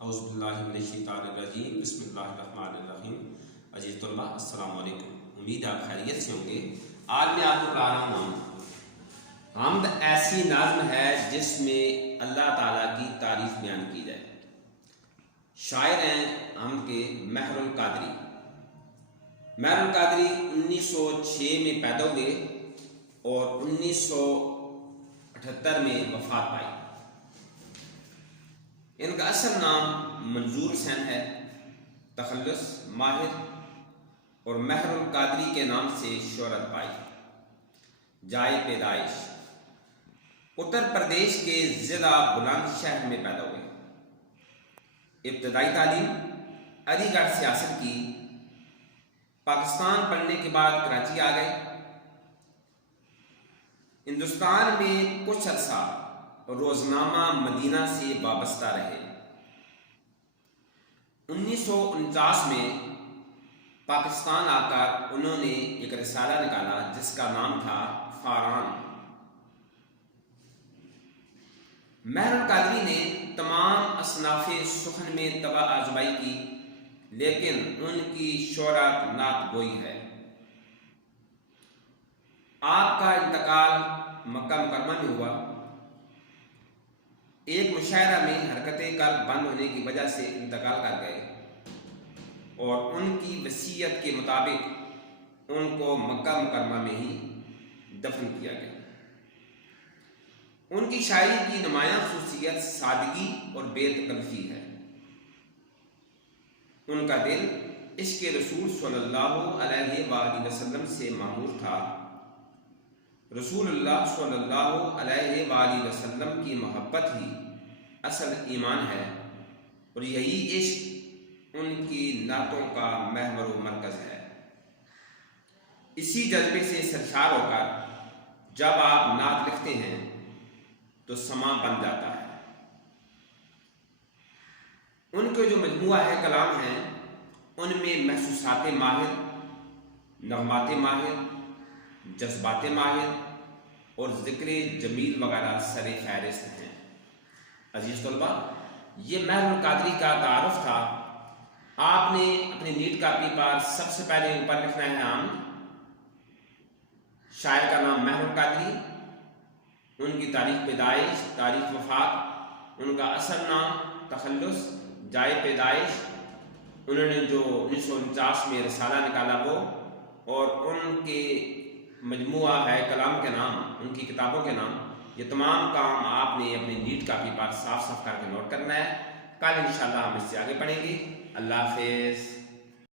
اعوذ باللہ من الشیطان الرجیم بسم اللہ الرحمن الرحیم۔ عزیز طلباء السلام علیکم، امید آپ خیریت سے ہوں گے۔ آج میں آپ کو پڑھا رہا ہوں حمد ایسی نظم ہے جس میں اللہ تعالیٰ کی تعریف بیان کی جائے۔ شاعر ہیں حمد کے مہر القادری۔ مہر القادری 1906 میں پیدا ہوئے اور 1978 میں وفات پائی۔ ان کا اصل نام منظور حسین ہے، تخلص ماہر اور مہر القادری کے نام سے شہرت پائی۔ جائے پیدائش اتر پردیش کے ضلع بلند شہر میں پیدا ہوئے۔ ابتدائی تعلیم علی گڑھ سے حاصل کی۔ پاکستان پڑھنے کے بعد کراچی آ گئے۔ ہندوستان میں کچھ عرصہ روزنامہ مدینہ سے وابستہ رہے۔ 1949 میں پاکستان آ کر انہوں نے ایک رسالہ نکالا جس کا نام تھا فاران۔ مہر القادری نے تمام اصناف سخن میں طبع آزمائی کی، لیکن ان کی شہرت نعت گوئی ہے۔ آپ کا انتقال مکہ مکرمہ میں ہوا۔ ایک مشاعرہ میں حرکت قلب بند ہونے کی وجہ سے انتقال کر گئے اور ان کی وصیت کے مطابق ان کو مکہ مکرمہ میں ہی دفن کیا گیا۔ ان کی شاعری کی نمایاں خصوصیت سادگی اور بے تکلفی ہے۔ ان کا دل عشق رسول صلی اللہ علیہ وآلہ وسلم سے معمور تھا۔ رسول اللہ صلی اللہ علیہ وآلہ وسلم کی محبت ہی اصل ایمان ہے اور یہی عشق ان کی نعتوں کا محور و مرکز ہے۔ اسی جذبے سے سرشار ہو کر جب آپ نعت لکھتے ہیں تو سماں بن جاتا ہے۔ ان کے جو مجموعہ ہے کلام ہیں ان میں محسوسات ماہر، نغمات ماہر، جذبات ماہر اور ذکر جمیل وغیرہ سر فہرست ہیں۔ عزیز طلباء، یہ مہر القادری کا تعارف تھا۔ آپ نے اپنی نیٹ کاپی پر سب سے پہلے اوپر لکھنا ہے حمد۔ شاعر کا نام مہر القادری، ان کی تاریخ پیدائش، تاریخ وفات، ان کا اصل نام، تخلص، جائے پیدائش، انہوں نے جو 1949 میں رسالہ نکالا وہ، اور ان کے مجموعہ ہے کلام کے نام، ان کی کتابوں کے نام۔ یہ تمام کام آپ نے اپنی نیٹ کاپی پر صاف صاف کر کے نوٹ کرنا ہے۔ کل انشاءاللہ ہم اس سے آگے پڑھیں گے۔ اللہ حافظ۔